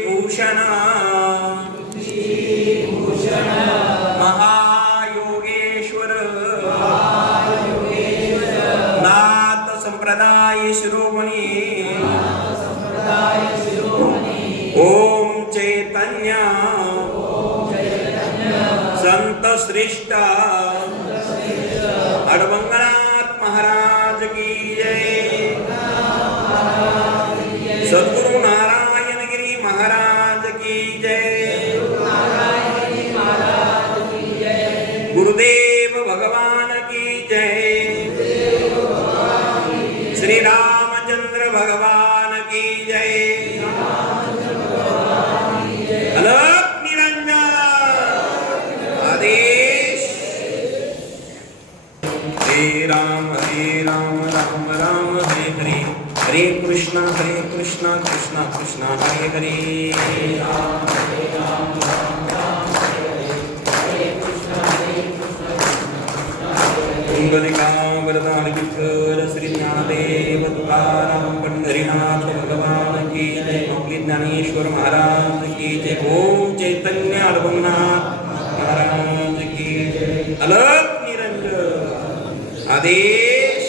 भूषण महायोगेश्वर नाथ संप्रदाय शिरोमणी ओम चैतन्य संत श्रेष्ठ अडवंगनाथ महाराज की जय। सद्गुरु नारायण गिरी महाराज की जय। गुरुदेव भगवान की जय। श्री रामचंद्र भगवान की जय। अलख निरंजन आदेश। हरे राम राम राम हरे हरे, हरे कृष्णा कृष्णा कृष्णा हरे हरे। कुंडलिका वरदान विठ्ठल श्री ज्ञानदेव तुकाराम पंढरीनाथ भगवान की जय। मौली ज्ञानेश्वर महाराज की जय। ओम चैतन्य अडवंगनाथ महाराज की जय। अलख निरंजन आदेश।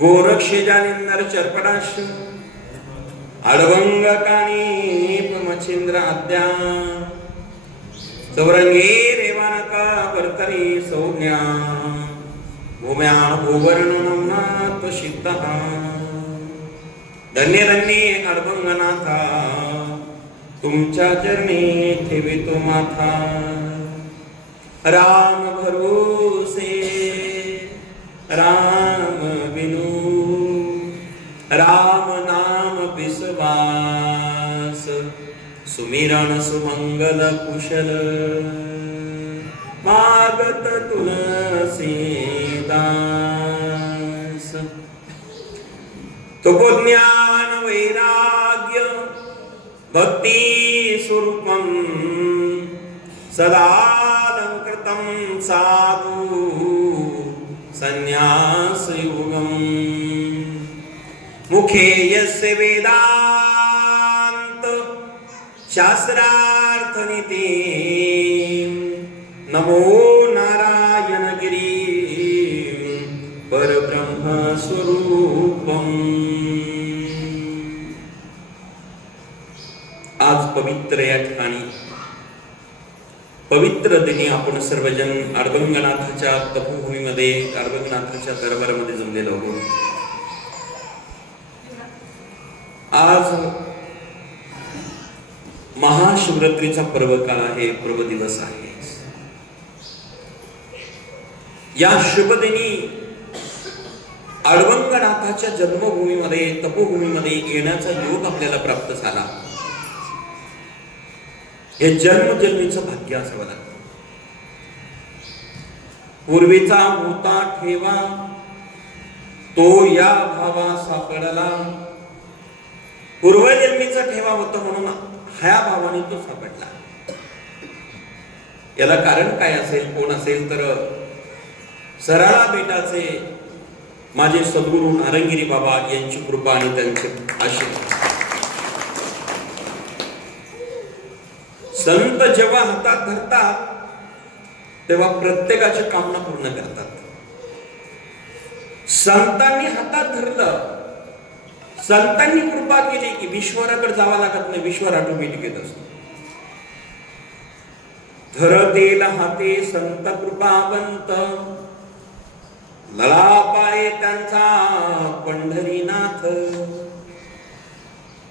गोरक्षे जालिंदर चरपडाश अडवंग काणी मच्छिंद्र आद्या चौरंगी रेवानका वर्तरी सौज्ञा भूम्या भूवर्णनाथ शिक्ता धन्य धन्य अडवंगनाथा तुमच्या चरणी ठेवितो माथा। राम भरोसे राम बिनु राम नाम विश्वास सुमिरन सुमंगल कुशल मागत तुलसीदास। तपोज्ञान वैराग्य भक्ति स्वरूपम सदालंकृतं साधु संन्यास युगम मुखे यस्य वेदांत शास्त्रार्थ नीति नमो नारायण गिरी परब्रह्म स्वरूपम। आज पवित्र या ठिकाणी पवित्र दिनी आपण सर्वजण अडवंगनाथाच्या तपोभूमीमध्ये अडवंगनाथाच्या दरबारामध्ये जमलेलो आहोत। आज महाशिवरात्रीचा पर्व काळ आहे, पर्व दिवस आहे। या शुभ दिनी अडवंगनाथाच्या जन्मभूमीमध्ये तपोभूमीमध्ये येण्याचा योग आपल्याला प्राप्त झाला। हे जन्मजन्मीचं भाग्य असावं लागतं। पूर्वीचा होता ठेवा तो या भावा सापडला। पूर्वजन्मीचा ठेवा होता म्हणून ह्या भावाने तो सापडला। याला कारण काय असेल, कोण असेल तर सराळा बेटाचे माझे सद्गुरू नारंगिरी बाबा यांची कृपा आणि त्यांचे आशीर्वाद। संत जेव्हा हातात धरतात तेव्हा प्रत्येकाची कामना पूर्ण करतात। संतांनी हातात धरलं, संतांनी कृपा केली की विश्वराकडे जावं लागत नाही, विश्वर ऑटोमॅटिक येत असतो। धरतेल हाते संत कृपावंत लळा पाळे त्यांचा पंढरीनाथ।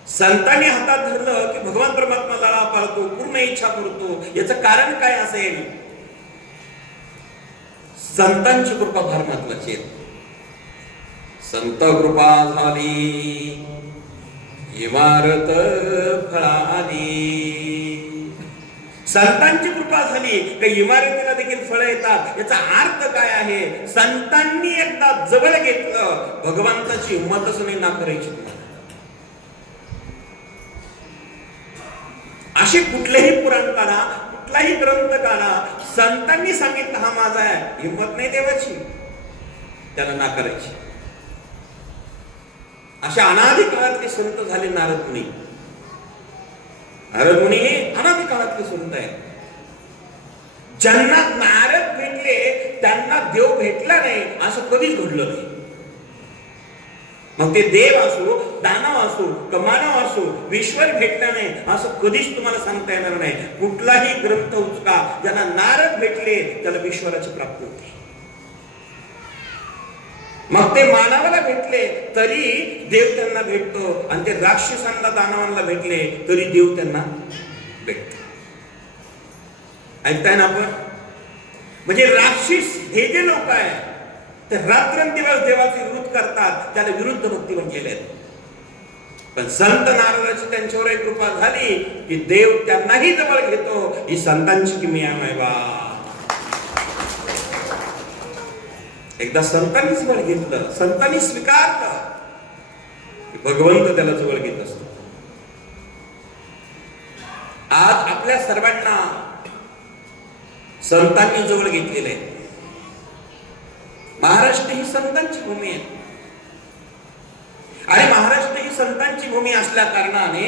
संतांनी हातात धरलं की भगवान परमात्मा लळा पाळतो, पूर्ण इच्छा करतो। याचं कारण काय असेल? संतांची कृपा फार महत्वाची आहे। संत कृपा झाली इमारत फळाली। संतांची कृपा झाली की इमारतीला देखील फळ येतात। याचा अर्थ काय आहे? संतांनी एकदा जवळ घेतलं, भगवंताची हिंमतच नाही ना करायची। असे कुठलेही पुराण काढा, कुठलाही ग्रंथ काढा, संतांनी सांगितलं हा माझा आहे, हिंमत नाही देवाची, त्याला नाकारायची। अशा अनादी काळातले संत झाले नारद मुनी. नारद मुनी हे अनादी काळातले संत आहे. ज्यांना नारद भेटले त्यांना देव भेटला नाही असं कधीच घडलं नाही. मग ते देव असो, दानव असो, कमानव असो, ईश्वर भेटला नाही असं कधीच तुम्हाला सांगता येणार नाही. कुठलाही ग्रंथ उचका, ज्यांना नारद भेटले त्याला ईश्वराची प्राप्ती होती. मग ते मानवाला भेटले तरी देव त्यांना भेटतो, आणि ते राक्षसांना दानवांना भेटले तरी देव त्यांना भेटतो. ऐकताय ना आपण? म्हणजे राक्षस हे जे लोक आहे ते रात्रंदिवस देवाचे विरोध करतात, त्याला विरुद्ध भक्ती म्हटलेले आहेत. पण संत नारदाची त्यांच्यावर एक कृपा झाली की देव त्यांनाही जवळ घेतो. ही संतांची किमया आहे बा. एकदा संतांनी जवळ घेतलं, संतांनी स्वीकारलं की भगवंत त्याला जवळ घेत असतो. आज आपल्या सर्वांना संतांनी जवळ घेतलेलं आहे. महाराष्ट्र ही संतांची भूमी आहे, आणि महाराष्ट्र ही संतांची भूमी असल्या कारणाने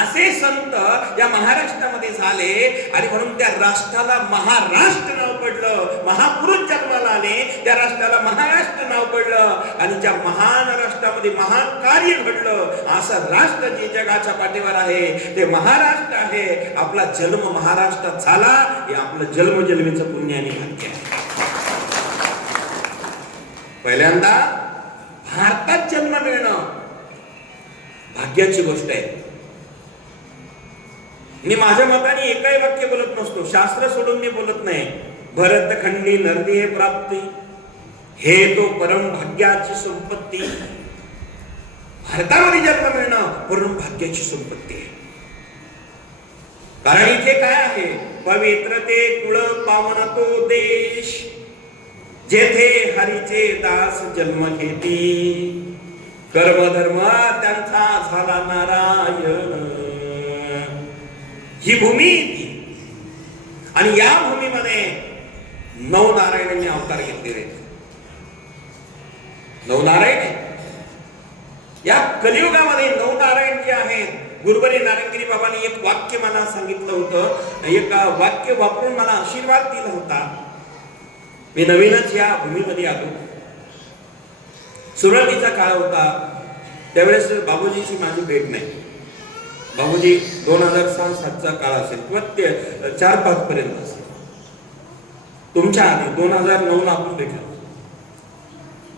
असे संत या महाराष्ट्रामध्ये झाले, आणि म्हणून त्या राष्ट्राला महाराष्ट्र नाव पडलं. महापुरुष जन्माला आले, त्या राष्ट्राला महाराष्ट्र नाव पडलं, आणि ज्या महान राष्ट्रामध्ये महान कार्य घडलं असं राष्ट्र जे जगाच्या पाठीवर आहे ते महाराष्ट्र आहे. आपला जन्म महाराष्ट्रात झाला हे आपलं जन्मजन्मीचं पुण्य आणि भाग्य आहे. पहिल्यांदा भारतात जन्म मिळणं भाग्याची गोष्ट आहे. मी माझ्या मताने एकही वाक्य बोलत नसतो, शास्त्र सोडून मी बोलत नाही. भरतखंडी नरदे प्राप्ती हे तो परम भाग्याची संपत्ती. भारतामध्ये जन्म मिळणं परम भाग्याची संपत्ती आहे. कारण इथे काय आहे? पवित्र ते कुळ पावन तो देश, जेथे हरीचे दास जन्म घेती, कर्मधर्म त्यांचा झाला नारायण. ही भूमी ती, आणि या भूमीमध्ये 9 नारायणांनी अवतार घेतलेले. 9 नारायण या कलियुगामध्ये 9 नारायण जे आहेत. गुरुवरी नारायणगिरी बाबांनी एक वाक्य मला सांगितलं होतं, एक वाक्य वापरून मला आशीर्वाद दिला होता. मी नवीनच या भूमीमध्ये आलो. सुरुवातीचा काळ होता, त्यावेळेस बाबूजीची माझी भेट नाही. बाबूजी 2006-07चा काळ असेल किंवा 4-5 पर्यंत असेल. तुमच्या आधी 2009ला आपण भेटलो.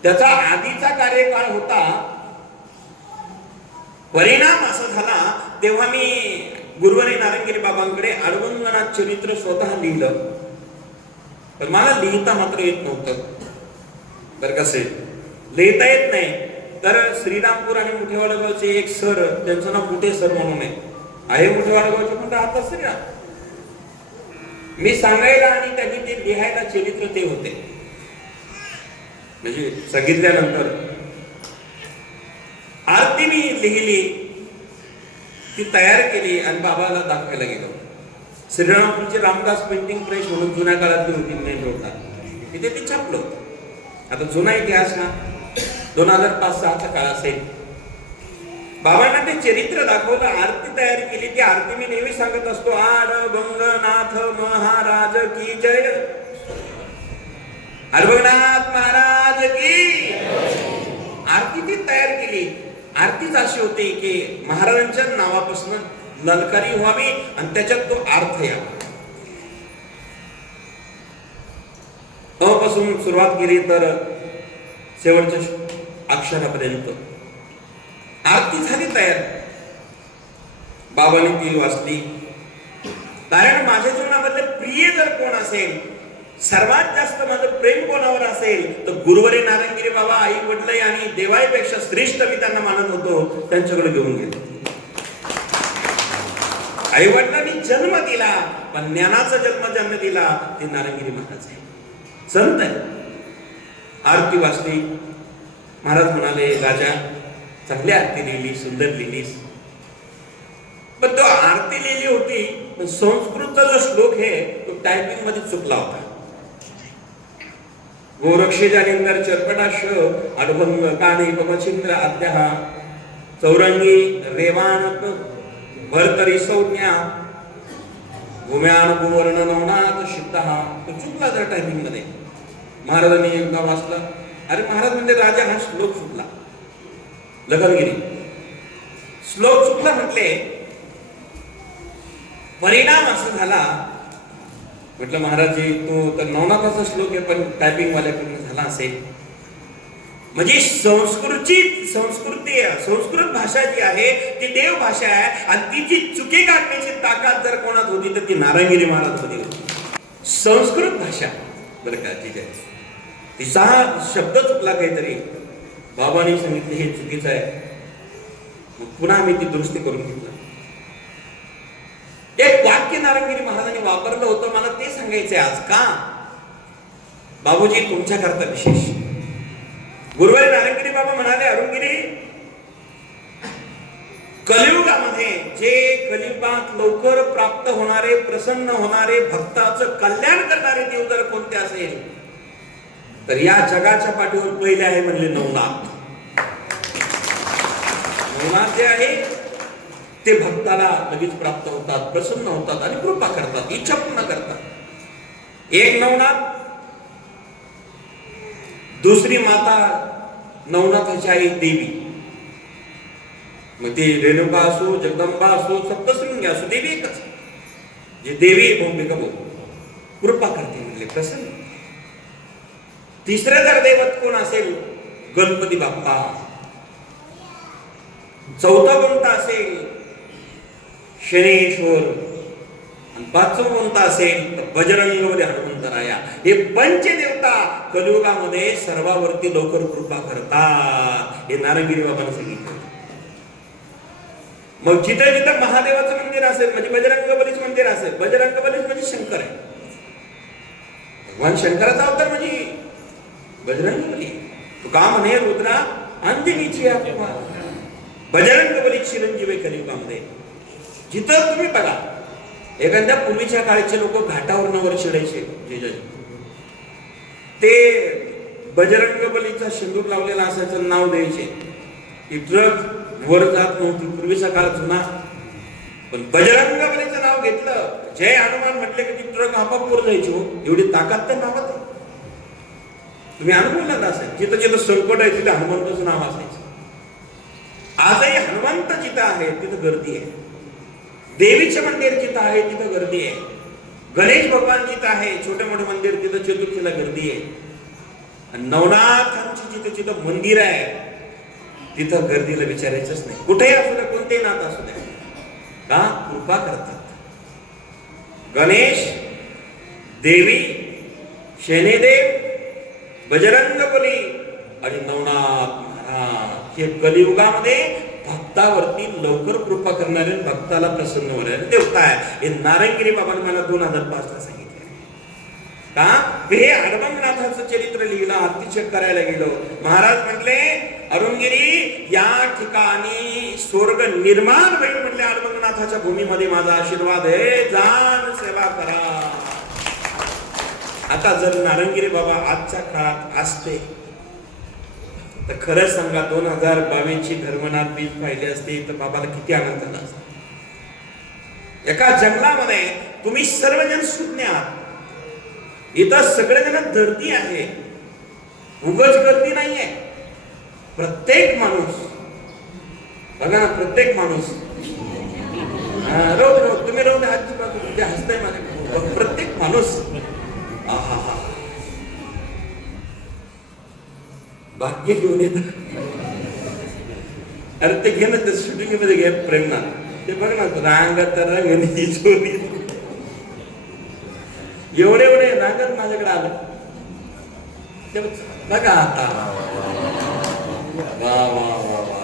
त्याचा आधीचा कार्यकाळ होता. परिणाम असा झाला तेव्हा मी गुरुवारी नारायणगिरी बाबांकडे अडवंगनाथ चरित्र स्वतः लिहिलं, पण मला लिहिता मात्र येत नव्हतं. तर कसे लिहिता येत नाही तर श्रीरामपूर आणि मुठेवाडगावचे एक सर, त्यांचं नाव कुठे सर म्हणून आहे, मुठेवाडगावचे पण राहतात सर. मी सांगायला आणि त्यांनी ते लिहायला चरित्र ते होते. म्हणजे सांगितल्यानंतर आरती मी लिहिली, ती तयार केली आणि बाबाला दाखवायला गेलो. श्रीरामपूरचे रामदास पेंटिंग प्रेस म्हणून जुन्या काळातली होती मेन रोडला, तिथे ते छापलं. आता जुना इतिहास ना, 2005-06चा काळ असेल. बाबांना ते चरित्र दाखवलं, आरती तयार केली. ती आरती मी नेहमी सांगत असतो, अडभंगनाथ महाराज की जय, अडभंगनाथ महाराज की. आरती ती तयार केली. आरतीच अशी होती की महाराजांच्या नावापासून ललकारी व्हावी आणि त्याच्यात तो अर्थ यावा. पासून सुरुवात केली तर शेवटच्या अक्षरापर्यंत आरती झाली तयार. बाबांनी ती वाचली. कारण माझ्या जीवनामधले प्रिय जर कोण असेल, सर्वात जास्त माझं प्रेम कोणावर असेल तर गुरुवरी नारायणगिरी बाबा, आई वडील आणि देवाईपेक्षा श्रेष्ठ मी त्यांना मानत होतो. त्यांच्याकडे घेऊन गेलो. आई वडिलांनी जन्म दिला, पण ज्ञानाचा जन्म दिला ते नारायणगिरी महाराज आहे, संत आहे. आरती वाचली. महाराज म्हणाले, राजा चांगली आरती लिहिली, सुंदर लिहिलीस. पण तो आरती लिहिली होती, पण संस्कृतचा जो श्लोक आहे तो टायपिंग मध्ये चुकला होता. गोरक्षे जालिंदर चरपटाश अडभंग काने पमचिंद्र आद्या चौरंगी रेवाणक भरतरी संज्ञा भूम्यान भूवर्ण नवनाथ शिद्धा. तो चुकला त्या टायमिंग मध्ये. महाराजांनी एकदा वाचला, अरे महाराज म्हणजे राजा हा श्लोक चुकला. लखनगिरी श्लोक चुकला म्हटले. परिणाम असा झाला, म्हटलं महाराज तो तर नवनाथाचा श्लोक आहे पण टायपिंग वाल्याकडून झाला असेल. म्हणजे संस्कृत भाषा जी आहे ती देव भाषा आहे आणि तिची चुकी काढण्याची ताकद जर कोणात होती तर ती नारायणगिरी महाराज मध्ये होती. संस्कृत भाषा बरं का ठीक आहे. तिचा शब्द चुकला काहीतरी, बाबांनी सांगितले हे चुकीचं आहे. मग पुन्हा आम्ही ती दुरुस्ती करून घेतलं. एक वाक्य नारायणगिरी महाराजांनी वापरलं होतं, मला ते सांगायचंय आज. का बाबूजी तुमच्याकरता विशेष. गुरुवारी नारायणगिरी बाबा म्हणाले, अरुणगिरी कलियुगामध्ये जे कलियुगात लवकर प्राप्त होणारे, प्रसन्न होणारे, भक्ताचं कल्याण करणारे देव जर कोणते असेल तर या जगाच्या पाठीवर पहिले आहे म्हणले नवनाथ. नवनाथ जे आहे ते भक्ताला लगेच प्राप्त होतात, प्रसन्न होतात आणि कृपा करतात, इच्छा पूर्ण करतात. एक नवनाथ, दुसरी माता नवनाथाची आई देवी. मग ती रेणुका असो, जगदंबा असो, सप्तशृंगी असो, देवी एकच. जे देवी भौमिका कृपा करते म्हणले, प्रसन्न. तिसरं जर दैवत कोण असेल, गणपती बाप्पा. चौथा कोणता असेल, शनेश्वर. आणि पाचवं कोणता असेल तर बजरंगबली हनुमंतराया. हे पंचदेवता कलियुगामध्ये सर्वावरती लवकर कृपा करतात, हे नारायणगिरी बाबांनी सांगितलं. मग जिथे जिथं महादेवाचं मंदिर असेल म्हणजे बजरंगबलीच मंदिर असेल. बजरंगबलीच म्हणजे शंकर आहे. भगवान शंकराचा अवतार म्हणजे बजरंगबली. तो का म्हणे, रुद्रा अंजनीची आत्मा. बजरंगबली चिरंजीव आहे कलियुगामध्ये. जिथं तुम्ही बघा, एखाद्या पूर्वीच्या काळचे लोक घाटावर वर चढायचे, ते बजरंगबलीचा शेंदूर लावलेला असायचं नाव द्यायचे. ती ट्रक वर जात नव्हती, पूर्वीचा काळ जुना. पण बजरंगबलीचं नाव घेतलं, जय हनुमान म्हटले की ती ट्रक आपोआप वर जायची. हो, एवढी ताकद त्या नावात आहे. तुम्ही अनुभवलं असेल, जिथं जिथं संकट आहे तिथं हनुमंताचं नाव असायचं. आजही हनुमंत जिथं आहे तिथं गर्दी आहे. देवीचे मंदिर जिथं आहे तिथं गर्दी आहे. गणेश भगवान जिथं आहे, छोटे मोठे मंदिर तिथं चतुर्थीला गर्दी आहे. आणि नवनाथांची जिथं जिथं मंदिर आहे तिथं गर्दीला विचारायचंच नाही. कुठेही असू द्या, कोणतेही नाथ असू द्या, का कृपा करतात. गणेश, देवी, शनिदेव, बजरंगबली आणि नवनाथ महाराज हे कलियुगामध्ये भक्तावरती लवकर कृपा करणारे, भक्ताला प्रसन्न होणारे देवता आहे. हे नारायणगिरी बाबांनी मला 2005 ला सांगितलं. का हे अडबंगनाथाचं चरित्र लिहिलं, अतिशय करायला गेलो. महाराज म्हटले, अरुणगिरी या ठिकाणी स्वर्ग निर्माण होईल म्हटले. अडबंगनाथाच्या भूमीमध्ये माझा आशीर्वाद आहे, जाण सेवा करा. आता जर नारायणगिरी बाबा आजच्या काळात असते तर खरंच सांगा, 2022 ची धर्मनाथ बीज पाहिली असते तर बाबाला किती आनंद झाला असता. एका जंगलामध्ये तुम्ही सर्वजण शून्य आहात. इथं सगळेजण गर्दी आहे, उगाच गर्दी नाहीये. प्रत्येक माणूस बघा ना, प्रत्येक माणूस रोज तुम्ही रोज हात हसताय माझ्या. प्रत्येक माणूस भाग्य घेऊन येत. अरे ते घे ना, ते शूटिंग मध्ये घे प्रेरणा. ते बघ ना, रांगत रंगणी चोरी एवढे एवढे रांगत माझ्याकडे आलं. ते बघा आता वा वा वा वा,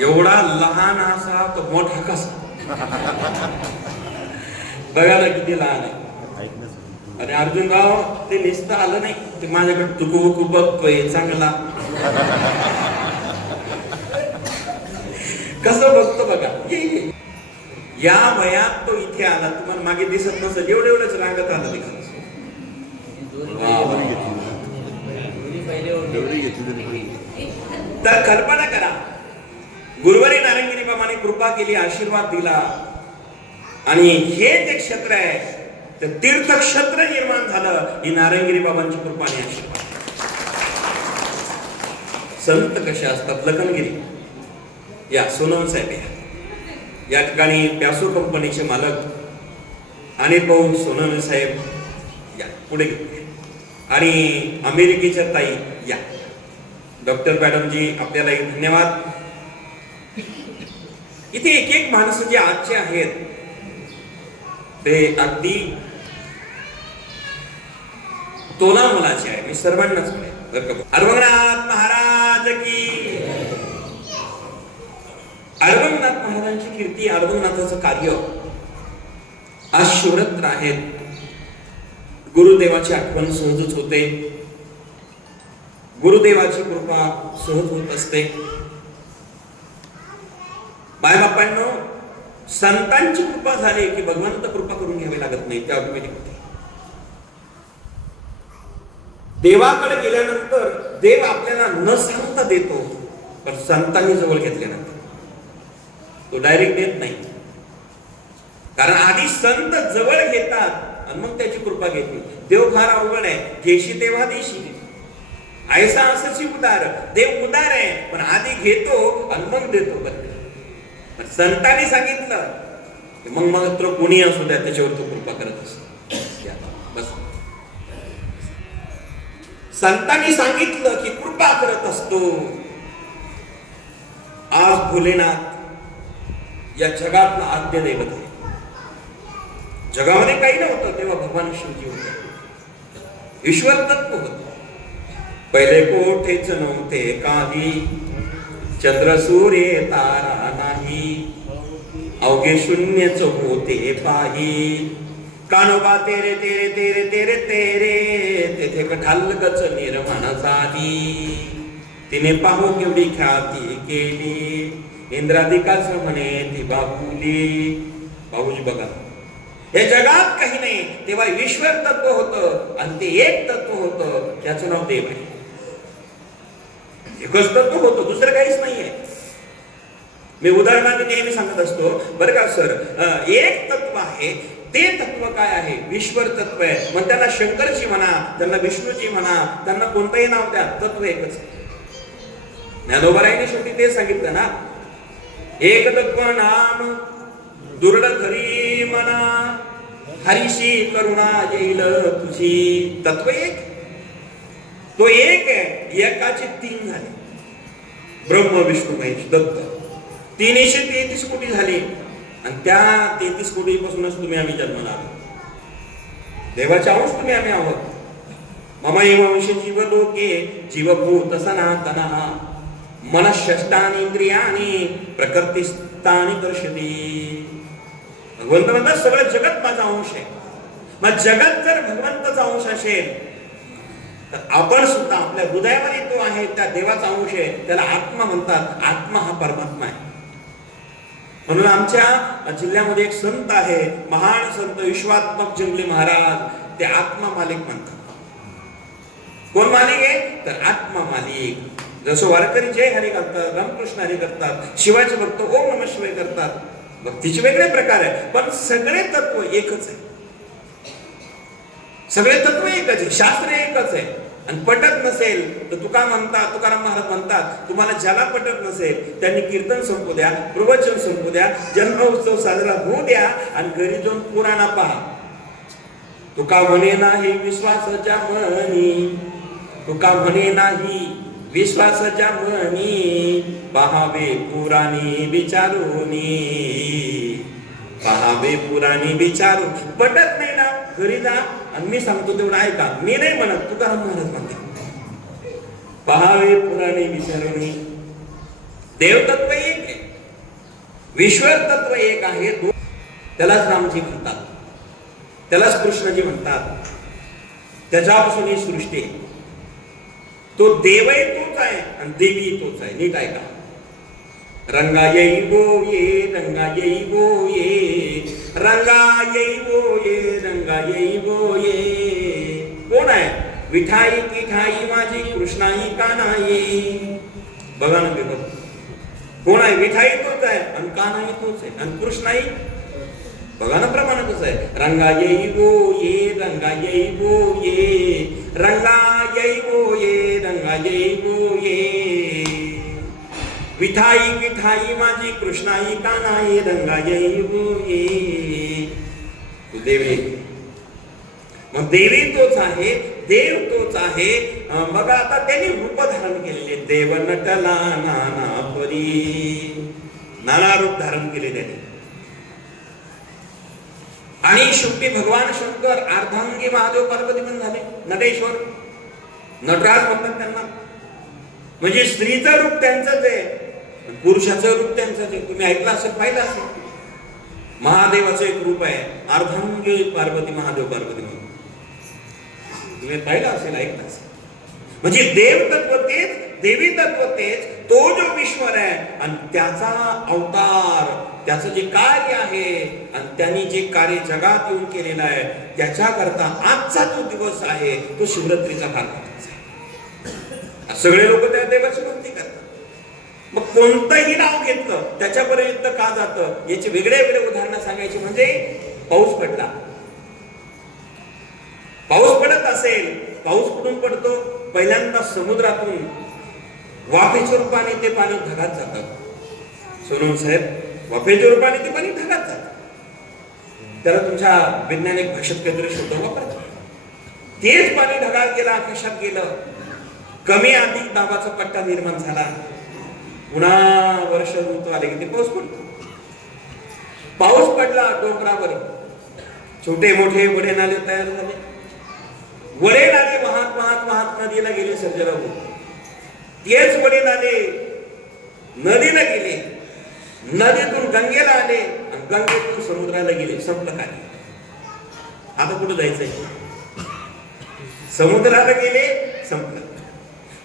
एवढा लहान असा तो मोठा कसा. बघा ना किती लहान आहे. आणि अर्जुनराव ते निसता आलं नाही, ते माझ्याकडे तुकू बघतोय चांगला. कसं बघतो बघा. या वयात तो इथे आला, तुम्हाला मागे दिसत नसेल, एवढं एवढंच रांगत आला. तर कल्पना करा, गुरुवारी नारायणगिरी बाबाने कृपा केली, आशीर्वाद दिला आणि हे जे क्षेत्र आहे ते तीर्थक्षेत्र निर्माण झालं, ही नारायणगिरी बाबांची कृपा आणि आशीर्वाद. संत कसे असतात? लखनगिरी या सोनवणे साहेब या ठिकाणी प्यासो कंपनीचे मालक अनिल भाऊ सोनवणे साहेब या पुढे आणि अमेरिकेच्या ताई या. डॉक्टर मॅडमजी आपल्यालाही धन्यवाद. इथे एक एक माणसं जे आजचे आहेत ते अगदी तोला मुलाचे आहे. मी सर्वांनाच म्हणेन, अरवंगनाथ महाराज की. अरवंगनाथ महाराजांची कीर्ती, अरवंगनाथाचं कार्य आज शिवरत्न आहेत. गुरुदेवाची आठवण सहजच होते, गुरुदेवाची कृपा सहज होत असते. मायबापांनो, संतांची कृपा झाली की भगवंत कृपा करून घ्यावी लागत नाही, ते ऑटोमॅटिक होते. देवाकडे गेल्यानंतर देव आपल्याला न सांगता देतो, पण संतांनी जवळ घेतल्यानंतर तो डायरेक्ट देत नाही. कारण आधी संत जवळ घेतात आणि मग त्याची कृपा घेतली. देव फार अवघड आहे, घेशी तेव्हा देशी. ऐसा असंची उदार, देव उदार आहे पण आधी घेतो आणि मग देतो. पण संतांनी सांगितलं मग मात्र कोणी असू द्या त्याच्यावर तो कृपा करत असतो. बस, संतांनी सांगितलं की कृपा करत असतो. आज भोलेनाथ या जगातला आद्य दैवत आहे. जगामध्ये काही नव्हतं तेव्हा भगवान शिवजी होते, ईश्वर तत्व होत. पहिले कोठेच नव्हते काही, चंद्र सूर्य तारा नाही, अवघे शून्यच होते पाही. कानोबा तेरे तेरे तेरे तेरे तेरे, तेथे कठालकच निर्माण झाली. तिने पाहू केवढी ख्याती केली, इंद्रादिकाच म्हणे ती बाबुली. बाबूजी बघा, या जगात काही नाही तेव्हा ईश्वर तत्व होतं आणि ते एक तत्व होतं, त्याचं नाव देव आहे. एकच तत्व होतं, दुसरं काहीच नाहीये. मी उदाहरणाने नेहमी सांगत असतो बरं का सर, एक तत्व आहे, ते तत्व काय आहे? ईश्वर तत्व आहे. मग त्यांना शंकरजी म्हणा, त्यांना विष्णूजी म्हणा, त्यांना कोणतंही नाव द्या, तत्व एकच आहे. ज्ञानोबारायांनी शेवटी ते सांगितलं ना, एक तत्व नाम दुर्ड धरी मना, हरीशी करुणा येईल तुझी. तत्व एक, तो एक आहे. एकाचे तीन झाले, ब्रह्म विष्णू महेश दत्त. 333 कोटी झाले आणि त्या 33 कोटी पासूनच तुम्ही आम्ही जन्माला आलो. देवाचे अंश तुम्ही आम्ही आहोत. मम एव अंश जीव लोके जीवभूत सनातनः, मनःषष्टानि इंद्रियाणि प्रकृतिस्थानि दर्शती. भगवंत म्हणतात सगळं जगत माझा अंश आहे. मग जगत जर भगवंताचा अंश असेल तर आपण सुद्धा आपल्या हृदयामध्ये तो आहे, त्या देवाचा अंश आहे, त्याला आत्मा म्हणतात. आत्मा हा परमात्मा आहे. म्हणून आमच्या जिल्ह्यामध्ये एक संत आहे, महान संत विश्वात्मक जंगली महाराज, ते आत्मा मालिक म्हणतात. कोण मालिक आहे? तर आत्मा मालिक. जसं वारकरी जय हरी करतात, रामकृष्ण हरी करतात, शिवाचे भक्त ओम नमः शिवाय करतात, भक्तीचे वेगळे प्रकार आहे, पण सगळे तत्व एकच आहे. सगळे तत्व एकच आहे, शास्त्र एकच आहे. आणि पटत नसेल तर तुकाराम महाराज म्हणतात, तुम्हाला ज्याला पटत नसेल त्यांनी कीर्तन संपू द्या, प्रवचन संपू द्या, जन्मोत्सव साजरा होऊ द्या आणि घरी जाऊन पुराणा पहा. तुका म्हणे नाही विश्वासाच्या मनी, तुका म्हणे नाही विश्वासाच्या मनी, पहावे पुराणी विचारूनी, पहावे पुराणी विचारू. पटत नाही ना, घरी जा आणि मी सांगतो तेवढं ऐका. मी नाही म्हणत, तुकाराम महाराज म्हणते, पहावे पुराणी विचारूनी. देवतत्व एक आहे, ईश्वर तत्व एक आहे. त्यालाच रामजी म्हणतात, त्यालाच कृष्णजी म्हणतात. त्याच्यापासून ही सृष्टी आहे. तो देवही तोच आहे आणि देवी तोच आहे. नीट ऐका. रंगा येई गो ये, रंगा येई गो ये, रंगा येई गो ये, रंगा येई गो ये. कोण आहे? विठाई की ठाई माझी कृष्णाई का नाही. बघा ना, कोण आहे? विठाई तोच आहे आणि कान्हाही तोच आहे आणि कृष्णाही बघा ना प्रमाणातच आहे. रंगा येई गो ये, रंगा येई गो ये, रंगा येई गो ये, रंगा येई गो ये. विठाई विठाई माझी, कृष्णाई कान्हाई, रंगा येई गो ये. देवी, मग देवी तोच आहे, देव तोच आहे. बघा आता त्यांनी रूप धारण केलेले. देव नटला नाना परी, नाना रूप धारण केले त्यांनी. आणि शेवटी भगवान शंकर अर्धांगी महादेव पार्वती पण झाले. नटेश्वर, नटराज म्हणतात त्यांना. म्हणजे स्त्रीचं रूप त्यांचंच आहे, पुरुषाचं रूप त्यांचंच आहे. तुम्ही ऐकलं असेल, पाहिलं असेल. महादेवाचं एक रूप आहे अर्धांगी पार्वती, महादेव पार्वती म्हणून. तुम्ही पाहिलं असेल, ऐकलं असेल. म्हणजे देव तत्व तेच, देवी तत्व तेच, तो जो ईश्वर आहे आणि त्याचा अवतार, त्याचं जे कार्य आहे आणि त्यांनी जे कार्य जगात येऊन केलेलं आहे, त्याच्याकरता आजचा जो दिवस आहे तो शिवरात्रीचा काळ आहे. सगळे लोक त्या देवाची भक्ती करतात. मग कोणतंही नाव घेतलं त्याच्यापर्यंत का जातं, याची वेगळे वेगळे उदाहरणं सांगायची. म्हणजे पाऊस पडला, पाऊस पडत असेल, पाऊस कुठून पडतो? पहिल्यांदा समुद्रातून वाफेच्या रूपाने ते पाणी ढगात जातं. सोनम साहेब, वाफेच्या रूपाने ते पाणी ढगात जातं. त्याला तुमच्या वैज्ञानिक भाषेत काहीतरी शब्द वापरतात. तेच पाणी ढगात गेलं, आकाशात गेलं, कमी अधिक दाबाचा पट्टा निर्माण झाला. पुन्हा वर्ष ऋतू आले की ते पाऊस पडतो. पाऊस पडला डोंगरावर, छोटे मोठे वडे नाले तयार झाले. वडे नाले वाहत वाहत वाहत नदीला गेले सर्जराव. तेच वडे नाले नदीला गेले, नदीतून गंगेला आले आणि गंगेतून समुद्राला गेले. संपलं काय? आता कुठं जायचंय? समुद्राला गेले, संपलं.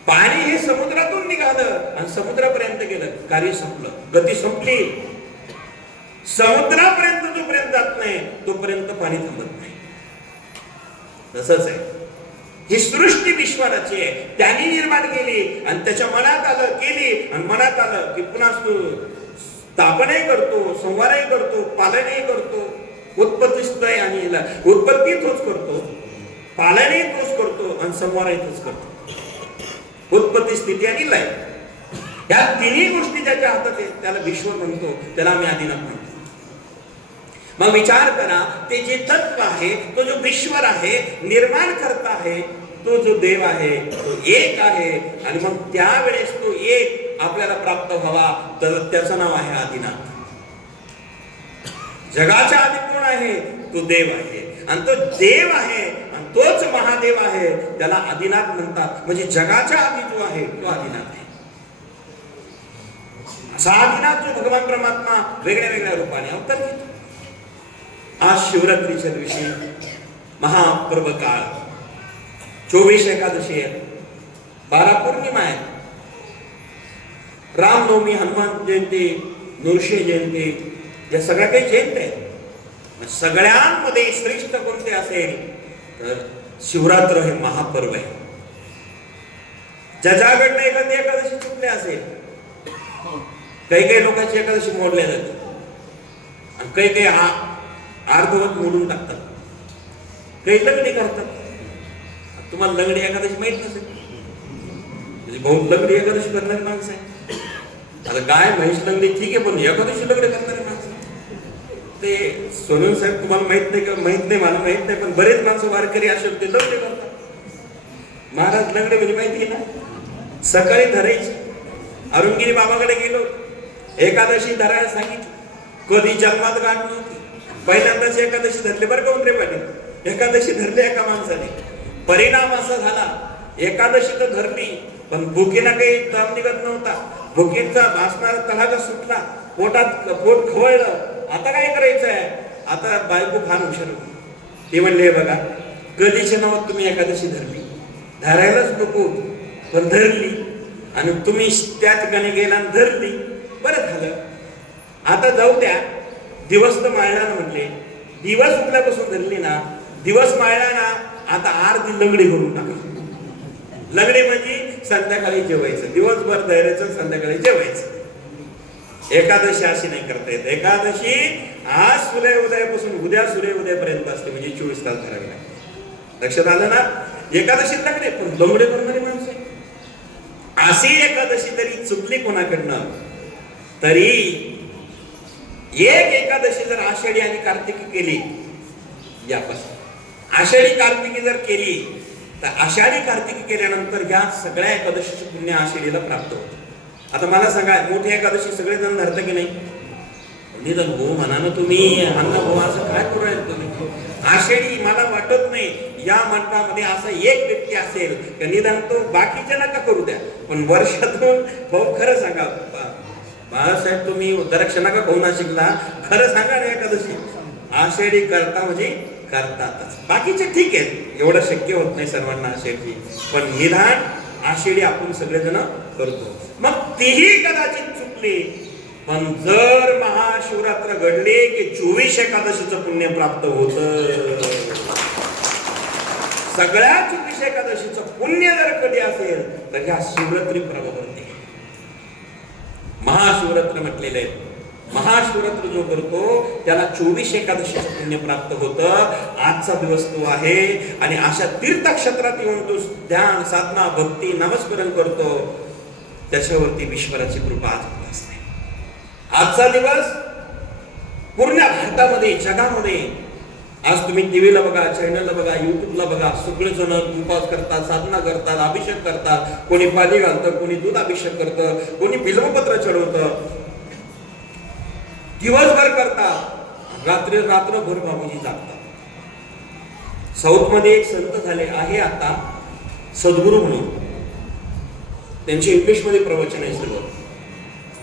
पाणी हे समुद्रातून निघालं आणि समुद्रापर्यंत गेलं, कार्य संपलं, गती संपली. समुद्रापर्यंत जोपर्यंत जात नाही तोपर्यंत पाणी थांबत नाही. तसंच आहे ही सृष्टी विश्वाची आहे. त्यांनी निर्माण केली आणि त्याच्या मनात आलं, केली आणि मनात आलं की पुन्हा स्थापनही करतो, संहारही करतो, पालनही करतो, उत्पत्ती आणि उत्पत्ती तोच करतो, पालनही तोच करतो आणि संहारही तोच करतो. उत्पत्ती, स्थिती आणि लय, या तिन्ही गोष्टी ज्याच्या हातात आहेत त्याला विश्व म्हणतो, त्याला आम्ही आदिनाथ म्हणतो. मग विचार करा, ते जे तत्व आहे, तो जो ईश्वर आहे, निर्माण करता आहे, तो जो देव आहे तो एक आहे. आणि मग त्यावेळेस तो एक आपल्याला प्राप्त व्हावा, तर त्याचं नाव आहे आदिनाथ. जगाच्या आधी कोण आहे? तो देव आहे. आणि तो देव आहे आणि तोच महादेव आहे, त्याला आदिनाथ म्हणतात. म्हणजे जगाच्या आधी जो आहे तो आदिनाथ आहे. असा आदिनाथ जो भगवान परमात्मा वेगळ्या वेगळ्या रूपाने अवतार घेतो. आज शिवरात्रीच्या दिवशी महापर्व काळ, 24 एकादशी आहे, 12 पौर्णिमा आहे, रामनवमी, हनुमान जयंती, नृसिंह जयंती, या सगळ्या काही जयंती आहेत. सगळ्यांमध्ये श्रेष्ठ कोणते असेल तर शिवरात्र हे महापर्व आहे. ज्याच्याकडनं एखादी एकादशी चुकली असेल, काही काही लोकांची एकादशी मोडल्या जाते आणि काही काही अर्धवट मोडून टाकतात, काही लंगडी करतात. तुम्हाला लंगडी एकादशी माहित नसेल, म्हणजे बहुत लंगडी एकादशी करणारी माणसं आहे. आता गाय म्हैस लंगडी ठीक आहे, पण एकादशी लंगडी करणारी माणसं ते सोनम साहेब तुम्हाला माहित नाही का? माहित नाही, मला माहित नाही, पण बरेच माणसं वारकरी असेल ते लंगडे करतात. महाराज लंगडे म्हणजे माहिती आहे ना, सकाळी धरायची. अरुणगिरी बाबाकडे गेलो, एकादशी धरायला सांगितली, कधी जन्मात गाठ नव्हती, पहिल्यांदाच एकादशी धरले बरं का उतरे पाटील. एकादशी धरली एका माणसाने, परिणाम असा झाला, एकादशी तर धरली पण भुकीला काही दम निघत नव्हता. भुकीचा भासणारा तडाखा सुटला, पोट खवळलं. आता काय करायचं आहे? आता बायको फार हुशार होती. ते म्हणले, बघा कधीच्या नावात तुम्ही एकादशी धरली, धरायलाच नको पण धरली, आणि तुम्ही त्या ठिकाणी गेला आणि धरली, बरं झालं. आता जाऊ द्या, दिवस तर माळला ना म्हटले, दिवस उठल्यापासून धरली ना, दिवस माळला ना, आता अर्धी लंगडी करून टाका. लंगडी म्हणजे संध्याकाळी जेवायचं, दिवसभर धरायचं, संध्याकाळी जेवायचं. एकादशी अशी नाही करता येत. एकादशी आज सूर्योदयापासून उद्या सूर्योदयापर्यंत असते, म्हणजे 24 तास धरावे लागते. लक्षात आलं ना? एकादशीत लागले पण दमडे करणारी माणसे. अशी एकादशी तरी चुकली कोणाकडनं तरी, एक एकादशी जर आषाढी आणि कार्तिकी केली, यापासून आषाढी कार्तिकी जर केली तर आषाढी कार्तिकी केल्यानंतर ह्या सगळ्या एकादशीचे पुण्य आषाढीला प्राप्त होतं. आता मला सांगा, मोठी एकादशी सगळेजण धरतं की नाही? निदान हो म्हणा ना तुम्ही, अन्न हो असं काय करू राहिले तुम्ही? आषाढी मला वाटत नाही या मंडळामध्ये असा एक व्यक्ती असेल की निदान तो बाकीच्या नका करू द्या, पण वर्षातून भाऊ खरं सांगा बाळासाहेब, तुम्ही दरक्ष नका खाऊ नाशिकला, खरं सांगा ना एकादशी आषाढी करता म्हणजे करतातच. बाकीचे ठीक आहेत, एवढं शक्य होत नाही सर्वांना आषाढी, पण निदान आषाढी आपण सगळेजण करतो. मग तीही कदाचित चुकली, पण जर महाशिवरात्र घडले की 24 एकादशीचं पुण्य प्राप्त होत. सगळ्या 24 एकादशीचं पुण्य जर कधी असेल तर ह्या शिवरात्री प्रभावते. महाशिवरात्र म्हटलेले आहे. महाशिवरात्र जो करतो त्याला 24 एकादशीचं पुण्य प्राप्त होतं. आजचा दिवस तो आहे आणि अशा तीर्थक्षेत्रात येऊन तो ध्यान, साधना, भक्ती, नामस्मरण करतो, त्याच्यावरती ईश्वराची कृपा आज होत असते. आजचा दिवस पूर्ण भारतामध्ये, जगामध्ये, आज तुम्ही टीव्हीला बघा, चॅनलला बघा, युट्यूबला बघा, सगळेजण उपवास करतात, साधना करतात, अभिषेक करतात. कोणी पाणी घालतं, कोणी दूध अभिषेक करतं, कोणी बिल्वपत्र चढवतं, दिवसभर करतात, रात्रभर बाबूजी जागतात. साऊथ मध्ये एक संत झाले आहे आता, सद्गुरू म्हणून. त्यांचे इंग्लिश मध्ये प्रवचन आहे सर्व,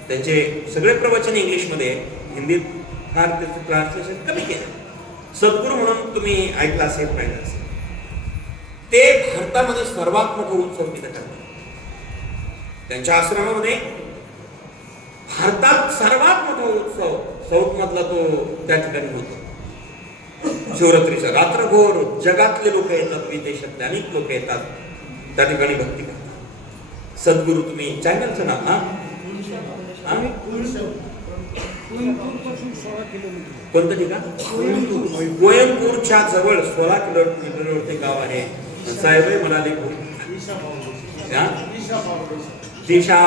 त्यांचे सगळे प्रवचन इंग्लिश मध्ये, हिंदीत फार त्याचं ट्रान्सलेशन कमी केलं. सद्गुरू म्हणून तुम्ही ऐकलं असेल, पाहिलं असेल. ते भारतामध्ये सर्वात मोठा उत्सव तिथे करतात. त्यांच्या आश्रमामध्ये भारतात सर्वात मोठा उत्सव साऊथ मधला तो त्या ठिकाणी होतो. शिवरात्रीचा रात्रभर जगातले लोक येतात, विदेशातले अनेक लोक येतात, त्या ठिकाणी भक्ती करतात. सद्गुरू, तुम्ही चॅनलचं नाव ना कोणतं ठिकाण? कोयंबतूरच्या जवळ 16 किलोमीटरवर ते गाव आहे. साहेब म्हणाले ईशा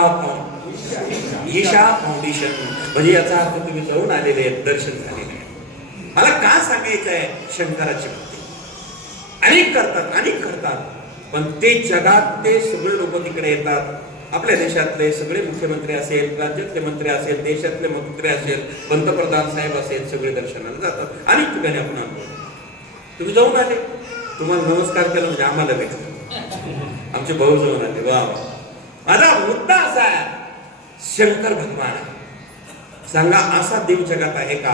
फाउंडेशन, म्हणजे याचा अर्थ तुम्ही जाऊन आलेले आहेत, दर्शन झालेले आहे. मला काय सांगायचं आहे, शंकराची भक्ती अनेक करतात, पण ते जगात ते सगळे लोक तिकडे येतात. आपल्या देशातले सगळे मुख्यमंत्री असेल, राज्यातले मंत्री असेल, देशातले मंत्री असेल, पंतप्रधान साहेब असेल, सगळे दर्शनाला जातात. अनेक ठिकाणी आपण आणतो. तुम्ही जाऊन आले, तुम्हाला नमस्कार केला म्हणजे आम्हाला भेटलं. आमचे भाऊ जाऊन आले. वा वा. माझा मुद्दा असा आहे, शंकर भगवान सांगा असा देव जगात आहे का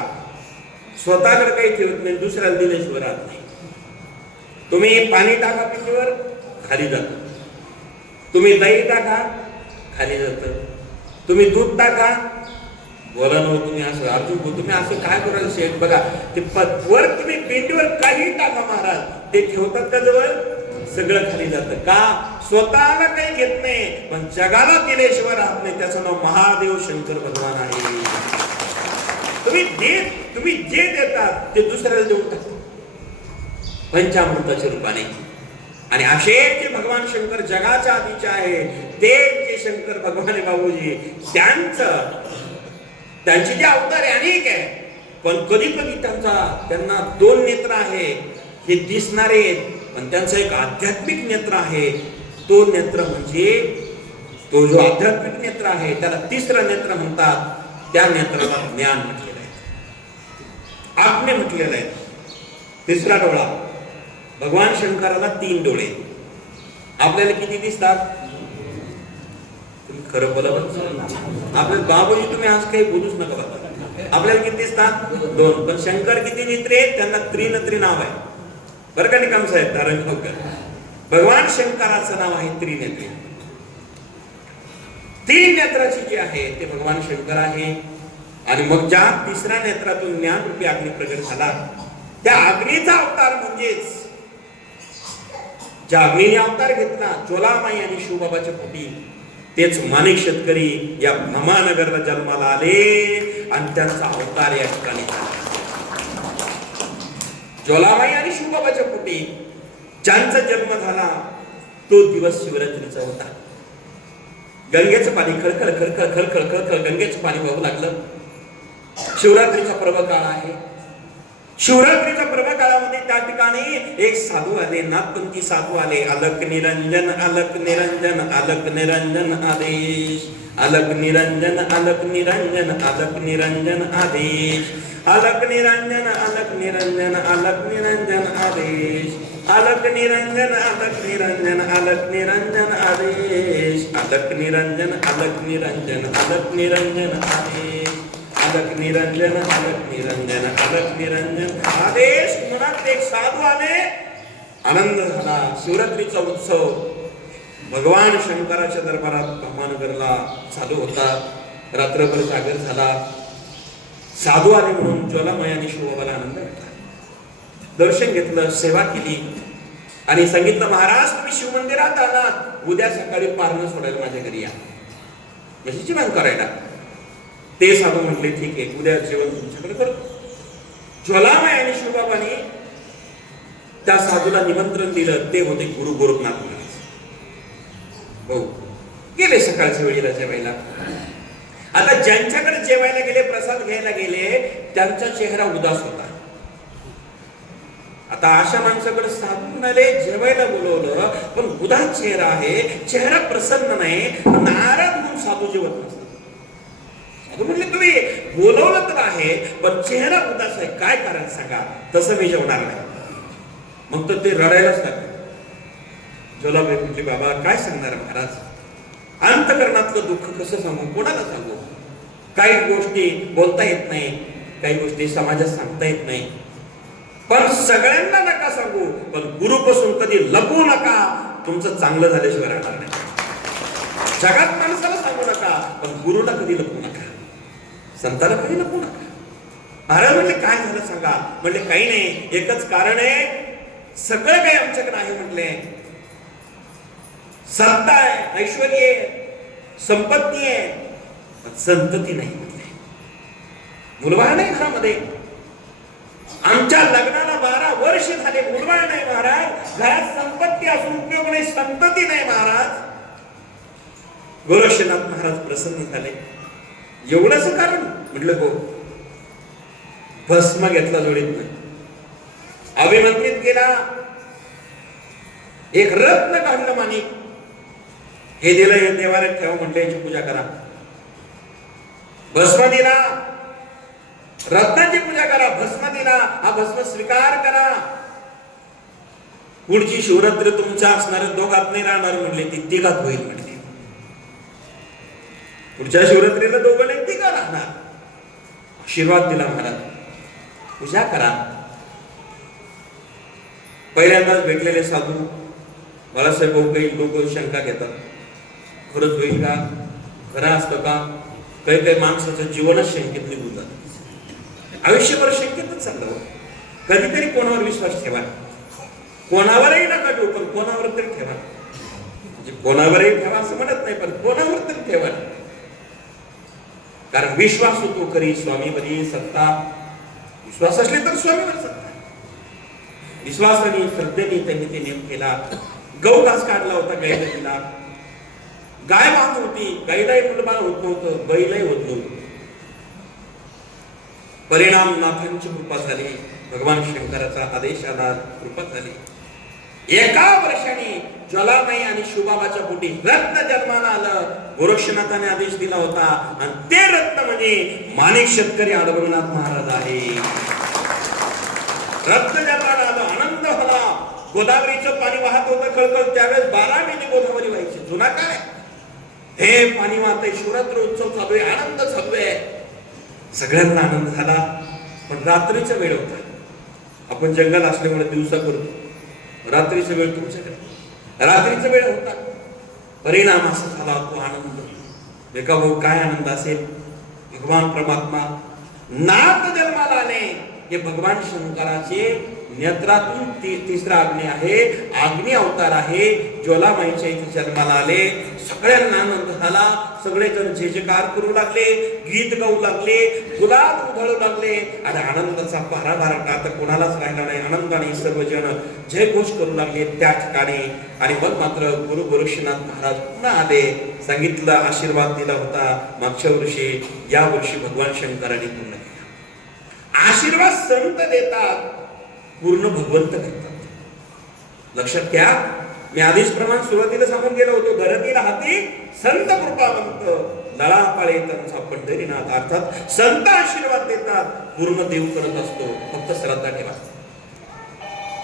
स्वतःकडे काही ठेवत नाही, दुसऱ्याला दिल्याशिवाय राहत नाही. तुम्ही पाणी टाका पिठीवर, खाली जात. तुम्ही दही टाका, खाली जात. तुम्ही दूध टाका, बोला ना तुम्ही असं अर्जुन, तुम्ही असं काय करायला शेठ बघा, ते वर तुम्ही पेटीवर काही टाका महाराज, ते ठेवतात का जवळ, सगळं खाली जातं. का? स्वतःला काही घेत नाही, पण जगाला दिल्याशिवाय राहत नाही. त्याचं नाव महादेव शंकर भगवान आहे. तुम्ही जे देतात ते दुसऱ्याला देऊन टाकतात पंचामृताच्या रूपाने. आणि असे जे भगवान शंकर जगाच्या आधीचे आहे, ते जे शंकर भगवान बाबूजी, त्यांचे जे अवतार अनेक आहे, पण कधी कधी त्यांना 2 नेत्र आहे, हे दिसणारे, पण त्यांचं एक आध्यात्मिक नेत्र आहे. तो नेत्र म्हणजे तो जो आध्यात्मिक नेत्र आहे त्याला 3रं नेत्र म्हणतात. त्या नेत्राला ज्ञान म्हटलेलं आहे, आज्ञा म्हटलेलं आहे. 3रा डोळा. भगवान शंकराला 3 डोळे. आपल्याला किती दिसतात? तुम्ही खरं बोला. आपल्या बाबूजी तुम्ही आज काही बोलूच नका बघा. आपल्याला किती दिसतात? 2. पण शंकर किती नेत्रे आहेत? त्यांना त्रिनेत्री नाव आहे बरं का निकम साहेब, धारणगावकर. भगवान शंकराचं नाव आहे त्रिनेत्री. 3 नेत्राची जी आहे ते भगवान शंकर आहे. आणि मग ज्या 3ऱ्या नेत्रातून ज्ञान रूपी अग्नी प्रगट झाला, त्या अग्नीचा अवतार म्हणजेच ज्या अग्नीने अवतार घेतला ज्वालामाई आणि शिवबाबाच्या पोटी, तेच माणिक शेतकरी या भमानगरला जन्माला आले आणि त्यांचा अवतार या ठिकाणी झाला. ज्वालामाई आणि शिवबाबाच्या पोटी ज्यांचा जन्म झाला तो दिवस शिवरात्रीचा होता. गंगेचं पाणी खळखळ खळखळ खळखळ खळखळ गंगेचं पाणी वाहू लागलं. शिवरात्रीचा पर्व काळ आहे. शिवरात्रीच्या पर्व काळामध्ये त्या ठिकाणी एक साधू आले, नाथपंथी साधू आले. अलक निरंजन अलक निरंजन अलक निरंजन आदेश, अलक निरंजन अलक निरंजन अलक निरंजन आदेश, अलक निरंजन अलक निरंजन अलक निरंजन आदेश, अलक निरंजन अलक निरंजन अलक निरंजन आदेश, अलक निरंजन अलक निरंजन अलक निरंजन आदेश, अलक निरंजन अलक निरंजन अलक निरंजन आदेश. म्हणत एक साधू आले. आनंद झाला. शिवरात्रीचा उत्सव भगवान शंकराच्या दरबारात भमानगरला चालू होता. रात्रभर जागर झाला. साधू आले म्हणून ज्वालामाई आणि शिवबाबाला आनंद भेटला. दर्शन घेतलं, सेवा केली आणि सांगितलं, महाराज तुम्ही शिवमंदिरात आलात, उद्या सकाळी पारणं सोडायला माझ्या घरी या, कशाची मागणी करायला. ते साधू म्हटले ठीक आहे, उद्या जेवण तुमच्याकडे करतो. ज्वालामाई आणि शिवबाबांनी त्या साधूला निमंत्रण दिलं. ते होते गुरु गोरखनाथ महाराज. हो, गेले सकाळच्या वेळेला जेवायला. आता ज्यांच्याकडे जेवायला गेले, प्रसाद घ्यायला गेले, त्यांचा चेहरा उदास होता. आता अशा माणसाकडे साधू म्हणाले, जेवायला बोलवलं पण उदास चेहरा आहे, चेहरा प्रसन्न नाही, नाराज होऊन साधू जेवत नसतात. साधू म्हणले तुम्ही बोलवलं तर आहे पण चेहरा उदास आहे, काय कारण सांगा, तसं मी जेवणार नाही. मग तर ते रडायलाच लागले. ज्वालाबाई म्हटली, बाबा काय सांगणार महाराज, अंतकरणातलं दुःख कसं सांगू, कोणाला सांगू. काही गोष्टी बोलता येत नाही, काही गोष्टी समाजात सांगता येत नाही, पण सगळ्यांना नका सांगू, पण गुरुपासून कधी लपवू नका. तुमचं चांगलं झाल्याशिवाय राहणार नाही. जगात माणसाला सांगू नका, पण गुरुला कधी लपवू नका, संताला कधी लपवू नका. महाराज म्हणले काय झालं सांगा. म्हणले काही नाही, एकच कारण आहे, सगळं काही आमच्याकडे आहे. म्हटले सत्ता आहे, ऐश्वर आहे, संपत्ती आहे, पण संतती नाही. म्हटले मुलबाळ नाही घरामध्ये. आमच्या लग्नाला 12 वर्ष झाले, मुलबाळ नाही महाराज. घरात संपत्ती असून उपयोग नाही, संतती नाही महाराज. गोरक्षनाथ महाराज प्रसन्न झाले. एवढंच कारण. म्हटलं हो. भस्म घेतला जोडीत, अभिमंत्रित केला, एक रत्न काढलं माणिक, हे दिलं, हे देवाऱ्यात ठेवा म्हटलं, याची पूजा करा. भस्म दिला, रत्नाची पूजा करा. भस्म दिला, हा भस्म स्वीकार करा. पुढची शिवरात्री तुमच्या असणार, दोघात नाही राहणार म्हणले, ती तिघात होईल म्हणले. पुढच्या शिवरात्रीला दोघं नाही, तिघा राहणार. आशीर्वाद दिला महाराज, पूजा करा. पहिल्यांदाच भेटलेले साधू बाळासाहेब भाऊ काही लोक शंका घेतात, खरंच होईल का, खरं असतं का. काही काही माणसाचं जीवनच शंकेत निघून जातं. आयुष्यभर शंकेतच चाललं. कधीतरी कोणावर विश्वास ठेवा, कोणावरही नका ठेवू, पण कोणावर तरी ठेवा. म्हणजे कोणावरही ठेवा असं म्हणत नाही, पण कोणावर तरी ठेवा. कारण विश्वास होतो खरी स्वामीवरी सत्ता. विश्वास असले तर स्वामीवर सत्ता. विश्वासाने श्रद्धेने त्यांनी ते नेम केला. गौ घास काढला होता, गायला दिला. गाय वाहत होती, गायलाही मुलबाळ होत नव्हतं, बैलही होत नव्हतं. परिणाम नाथांची कृपा झाली, भगवान शंकराचा आदेश आला, कृपा झाली. एका वर्षाने ज्वालामाई आणि शिवबाबाच्या पोटी रत्न जन्माला आलं. गोरक्षनाथाने आदेश दिला होता आणि ते रत्न म्हणजे माणिक शेतकरी अडबंगनाथ महाराज आहे. रत्न जन्माला आलं, आनंद झाला. गोदावरीचं पाणी वाहत होतं खळखळ. त्यावेळेस 12 महिने गोदावरी व्हायची. जुना काय, हे पाणी वाहतंय, शिवरात्र उत्सव चालू आहे, आनंद चालू आहे. सगळ्यांना आनंद झाला. पण रात्रीचा वेळ होता. आपण जंगल असल्यामुळे दिवसा करतो, रात्रीचा वेळ तुमच्याकडे रात्रीचा वेळ होता. परिणाम असा झाला, तो आनंद. एका भाऊ काय आनंद असेल. भगवान परमात्मा नाथ जन्माला आले, हे भगवान शंकराचे नेत्रातून तिसरा अग्नी आहे, अग्नी अवतार आहे. ज्वालामाईच्या इथे जन्माला आले. सगळ्यांना आनंद झाला. सगळेजण जे जयकार करू लागले, गीत गाऊ लागले, गुलाल उधळू लागले आणि आनंदाचा भाराभार आता कोणालाच राहिला नाही. आनंदाने सर्वजण जयघोष करू लागले त्या ठिकाणी. आणि मग मात्र गुरु गोरक्षनाथ महाराज पुन्हा आले. सांगितलं, आशीर्वाद दिला होता मागच्या वर्षी, या वर्षी भगवान शंकरांनी पूर्ण केला. आशीर्वाद संत देतात, पूर्ण भगवंत करतात. लक्षात घ्या, मी आधीच प्रमाण सुरुवातीला सांगून गेलो होतो, घरातील हाती संत कृपावंत, लळा पाळे त्यांचा पंढरीनाथ. अर्थात संत आशीर्वाद देतात, पूर्ण देव करत असतो, फक्त श्रद्धा ठेवा.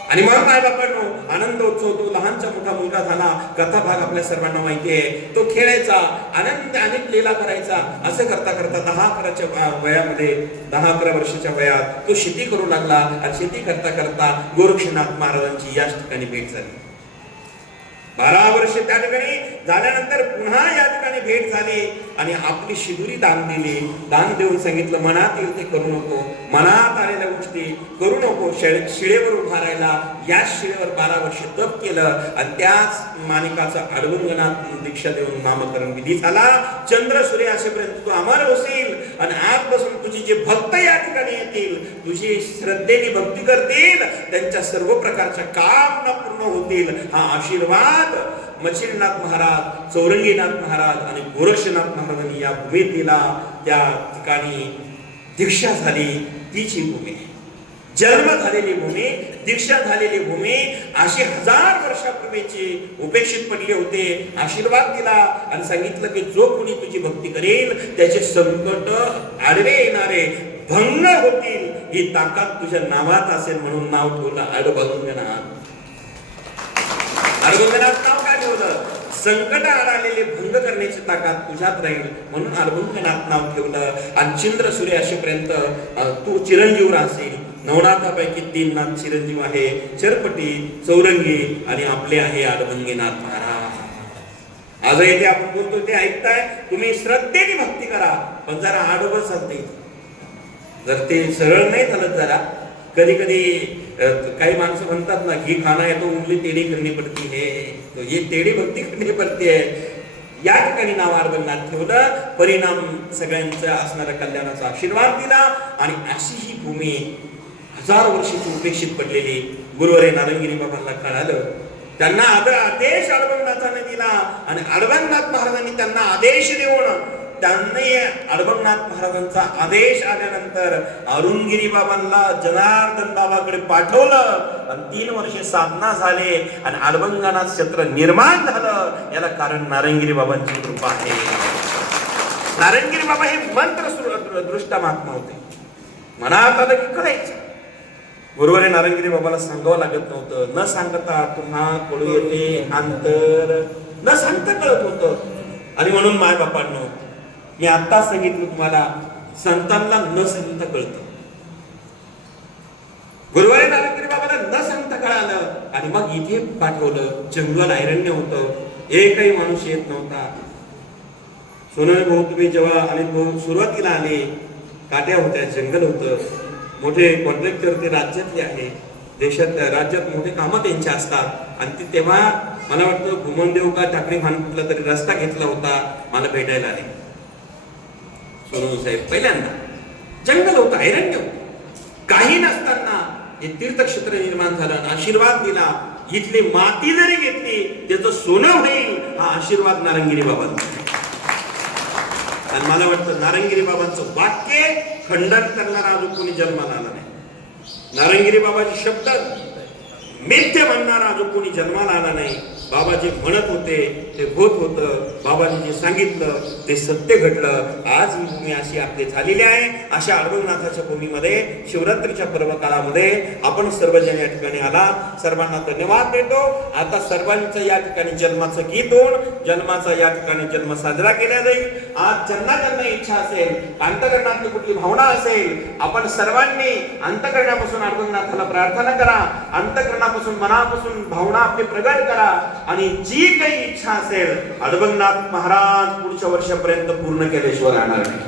आणि मग माय बापांनो, आनंद उत्सव तो लहानचा मोठा मुलगा झाला. कथा भाग आपल्या सर्वांना माहिती आहे. तो खेळायचा, आनंद अनेक लीला करायचा. असं करता करता 10-11च्या वयामध्ये, 10-11 वर्षाच्या वयात तो शेती करू लागला. आणि शेती करता करता गोरक्षनाथ महाराजांची याच ठिकाणी भेट झाली. 12 वर्ष त्या ठिकाणी झाल्यानंतर पुन्हा या ठिकाणी भेट झाली आणि आपली शिदुरी दान दिली. दान देऊन सांगितलं, मनात येईल ते करू नको, मनात आलेल्या गोष्टी करू नको. शिळेवर उभा राहिला. याच शिळेवर 12 वर्ष तप केलं आणि त्याच माणिकाचा अडवंगनात दीक्षा देऊन नामकरण विधी झाला. चंद्र सूर्य असेपर्यंत तू अमर होशील आणि आजपासून तुझे जे भक्त या ठिकाणी येतील, तुझी श्रद्धेने भक्ती करतील, त्यांच्या सर्व प्रकारच्या कामना पूर्ण होतील. हा आशीर्वाद मच्छिंद्रनाथ महाराज, चौरंगीनाथ महाराज आणि गोरक्षनाथ महाराजांनी या भूमीत दिला. त्या ठिकाणी दीक्षा झाली. तीची भूमी, जन्म झालेली भूमी, दीक्षा झालेली भूमी, अशी 1000 वर्षापूर्वीची उपेक्षित पडले होते. आशीर्वाद दिला आणि सांगितलं की जो कोणी तुझी भक्ती करेल त्याचे संकट आडवे येणारे भंग होतील. ही ताकद तुझ्या नावात असेल म्हणून नाव ठेवलं अडभंगनाथ. अडभंगनाथ नाव काय ठेवलं? संकट आलेले भंग करण्याची ताकद तुझ्यात राहील म्हणून अडभंगनाथ नाव ठेवलं. आणि चंद्र सूर्य असेपर्यंत तू चिरंजीव राहशील. नवनाथापैकी 3 नाथ चिरंजीव आहे, चरपटी, चौरंगी आणि आपले आहे अडभंगनाथ महाराज. आज येथे आपण बोलतो ते ऐकताय. तुम्ही श्रद्धेने भक्ती करा, पण जरा आडोबं चालते. जर ते सरळ नाही चालत, जरा कधी कधी काही माणसं म्हणतात ना, घी खाना है तो उंगली टेढ़ी करनी पड़ती है, तो ये टेढ़ी भक्ती करनी पड़ती है. या ठिकाणी नाव अडभंगनाथ ठेवलं. परिणाम सगळ्यांचा असणारा कल्याणाचा आशीर्वाद दिला. आणि अशी ही भूमी 1000 वर्षाची उपेक्षित पडलेली. गुरुवारे नारंगिरी बाबांना कळालं. त्यांना आदेश अडभंगनाथाने दिला आणि अडभंगनाथ महाराजांनी त्यांना आदेश देऊन त्यांनी अडभंगनाथ महाराजांचा आदेश आल्यानंतर अरुणगिरी बाबांना जनार्दन बाबाकडे पाठवलं आणि 3 वर्षे साधना झाले आणि अडभंगनाथ क्षेत्र निर्माण झालं. याला कारण नारंगिरी बाबांची कृपा आहे. नारंगिरी बाबा हे मंत्र दृष्टा महात्मा होते. मनात आलं की करायचं. गुरुवारी नारंगिरी बाबाला सांगावं लागत नव्हतं. न सांगता तुम्हा कळू येते अंतर, न सांगता कळत होतं. आणि म्हणून माय बापांनो, मी आत्ताच सांगितलं तुम्हाला, संतांना न सांगता कळतं. गुरुवारी नारंगिरी बाबाला न सांगता कळालं आणि मग इथे पाठवलं. जंगल ऐरण्य होतं, एकही माणूस येत नव्हता. सोनवणे भाऊ तुम्ही जेव्हा आणि भाऊ सुरुवातीला आले, काट्या होत्या, जंगल होतं, मोठे कॉन्ट्रॅक्टर ते राज्यातले आहे, देशात राज्यात मोठे कामं त्यांचे असतात. आणि ते तेव्हा मला वाटतं घुमनदेव का टाकळी कुठला तरी रस्ता घेतला होता, मला भेटायला आले सोनवणे साहेब. पहिल्यांदा जंगल होतं, ऐरण्य होतं, काही नसताना हे तीर्थक्षेत्र निर्माण झालं. आशीर्वाद दिला. इथली माती जरी घेतली त्याचं सोनं होईल, हा आशीर्वाद नारंगिरी बाबांचा. आणि मला वाटतं नारंगिरी बाबांचं वाक्य खंडन करणारा अजून कोणी जन्माला आला नाही. नारंगिरी बाबाचे शब्द मिथ्य म्हणणारा अजून कोणी जन्माला आला नाही. बाबा जे म्हणत होते ते होत होतं. बाबांनी जे सांगितलं ते सत्य घडलं. आज ही भूमी अशी आपली झालेली आहे. अशा अडभंगनाथाच्या भूमीमध्ये शिवरात्रीच्या पर्व काळामध्ये आपण सर्वजण या ठिकाणी आला. सर्वांना धन्यवाद देतो. आता सर्वांचं या ठिकाणी जन्माचं गीत होऊन जन्माचा या ठिकाणी जन्म साजरा केला जाईल. आज ज्यांना ज्यांना इच्छा असेल, अंतकरणातली कुठली भावना असेल, आपण सर्वांनी अंतकरणापासून अडभंगनाथाला प्रार्थना करा. अंतकरणापासून मनापासून भावना आपली प्रगट करा. आणि जी काही इच्छा असेल अडभंगनाथ महाराज पुढच्या वर्षापर्यंत पूर्ण केल्याशिवाय राहणार नाही.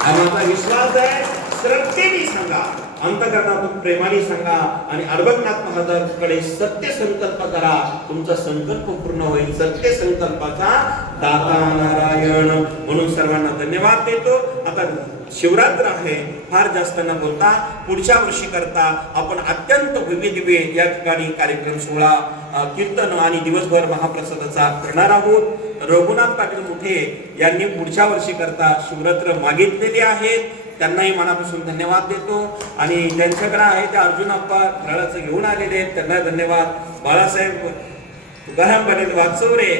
हा माझा विश्वास आहे. श्रद्धेने सांगा, अंतकरणातून प्रेमाने सांगा आणि अरबकनाथ महाराजांकडे सत्य संकल्प करा. तुमचा संकल्प पूर्ण होईल. सत्य संकल्पाचा दाता नारायण. म्हणून सर्वांना धन्यवाद देतो. आता शिवरात्र आहे, फार जास्त न बोलता पुढच्या वर्षी करता आपण अत्यंत भव्य दिव्य या ठिकाणी कार्यक्रम सोहळा, कीर्तन आणि दिवसभर महाप्रसादाचा करणार आहोत. रघुनाथ पाटील मुठे यांनी पुढच्या वर्षी करता शिवरात्र मागितलेली आहेत. त्यांनाही मनापासून धन्यवाद देतो. आणि त्यांच्याकडे आहे ते अर्जुन अप्पा फराळाचं घेऊन आलेले आहेत, त्यांना धन्यवाद. बाळासाहेब तुकाराम पाटील वागचौरे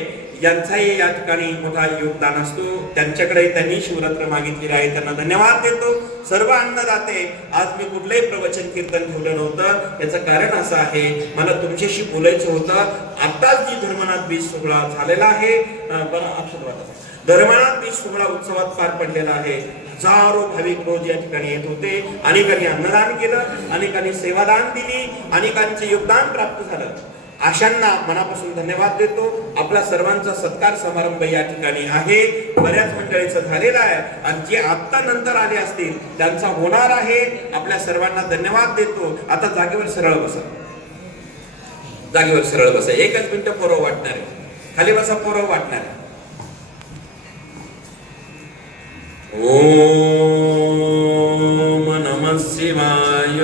यांचाही या ठिकाणी मोठा योगदान असतो. त्यांच्याकडे त्यांनी शिवरात्र मागितलेले आहे, त्यांना धन्यवाद देतो. सर्व अन्नदाते, आज मी कुठलंही प्रवचन कीर्तन ठेवलं नव्हतं. याचं कारण असं आहे, मला तुमच्याशी बोलायचं होतं. आताच जी धर्मनाथ बीज सोहळा झालेला आहे, धर्मनाथ बीज सोहळा उत्सवात पार पडलेला आहे. हजारो भाविक रोज या ठिकाणी येत होते. अनेकांनी अन्नदान केलं, अनेकांनी सेवादान दिली, अनेकांचे योगदान प्राप्त झालं. अशांना मनापासून धन्यवाद देतो. आपला सर्वांचा सत्कार समारंभ या ठिकाणी आहे. बऱ्याच मंडळीचं झालेला आहे आणि जे आत्ता नंतर आले असतील त्यांचा होणार आहे. आपल्या सर्वांना धन्यवाद देतो. आता जागेवर सरळ बसा, जागेवर सरळ बसा. एकच मिनिट पोरं वाटणार आहे. खाली बसा, पोरं वाटणार आहे. ओम नमः शिवाय.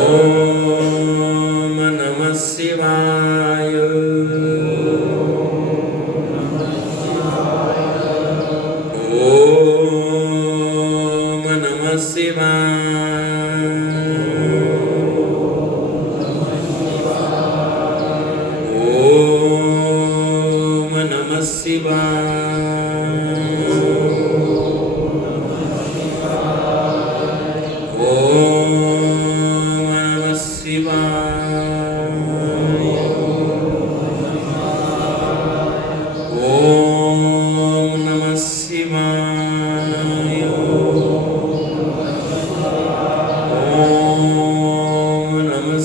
ओम नमः शिवाय. ओम नमः शिवाय. ओम नमः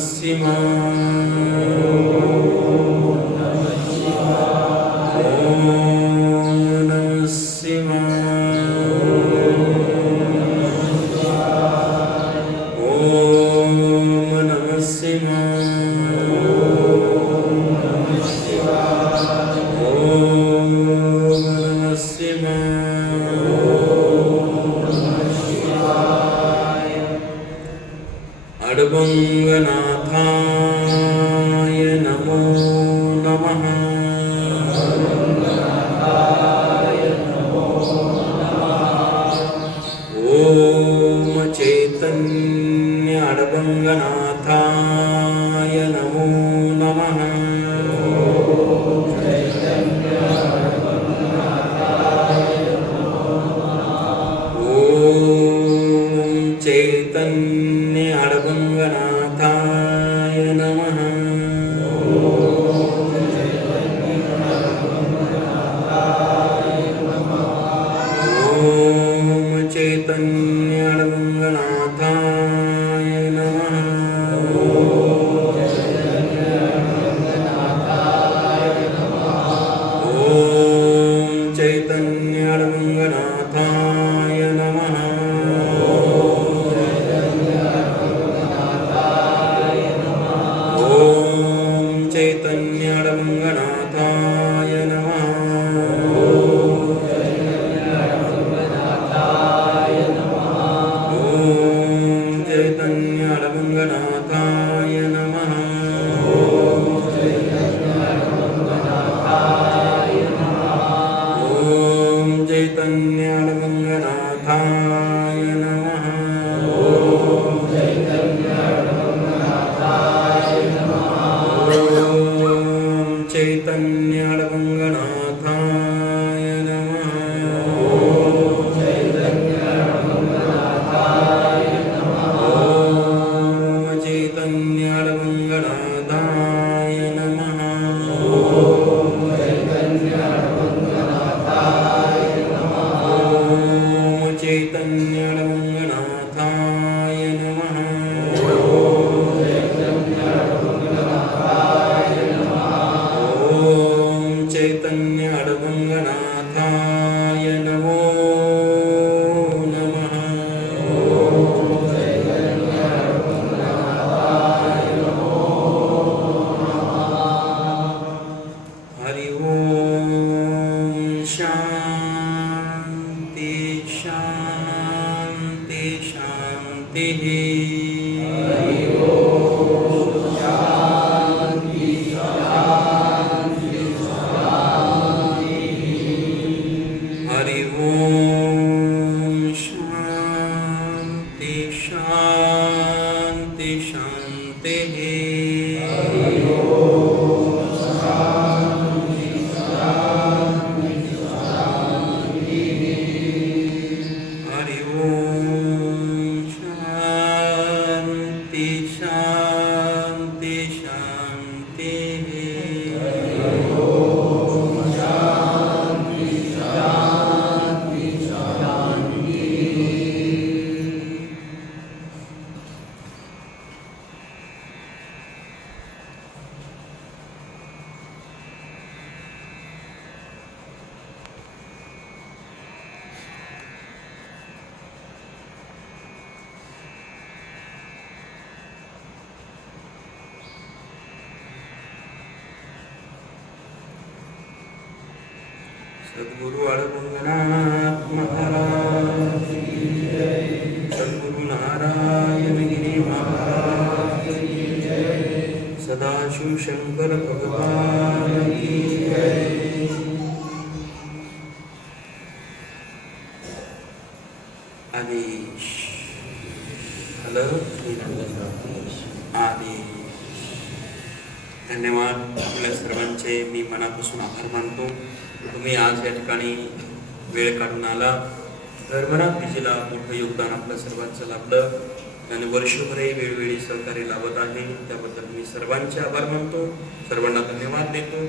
शिवाय. अडबंगनाथाय नमो नमः. ओम चैतन्य अडबंगनाथाय नमो नमः. चैतन्य अडबंगनाथाय नमः. ओम चैतन्य अडबंगनाथाय नमः. ओम चैतन्य अडबंगनाथाय नमः. चैतन्य अडबंगनाथाय नमः. ओम चैतन्य अडबंगनाथाय नमः. ओम चैतन्य अडबंगनाथाय नमः. चैतन्य अडबंगनाथाय नमः. ओम चैतन्य अडबंगनाथाय नमः. ओम चैतन्य अडबंगनाथाय नमः. चैतन्य अडबंग रंगनाथाय नमो नमः। हरि ओम शांति शांति शांति। हरि ओम शांति शांति शांति। हरि ओम शांति शांति शांति। सद्गुरु अड़भंगनाथ महाराज की जय। सद्गुरु नारायण गिरि महाराज की जय। सदाशिव शंकर भगवान की जय। आदेश आदेश। धन्यवाद आपल्या सर्वांचे मी मनापासून आभार मानतो। तुम्ही आज या ठिकाणी वेळ काढून आला। धर्मरात्रीला मोठं योगदान आपल्या सर्वांचं लाभलं आणि वर्षभरही वेळोवेळी सहकार्य लाभत आहे, त्याबद्दल मी सर्वांचे आभार मानतो, सर्वांना धन्यवाद देतो।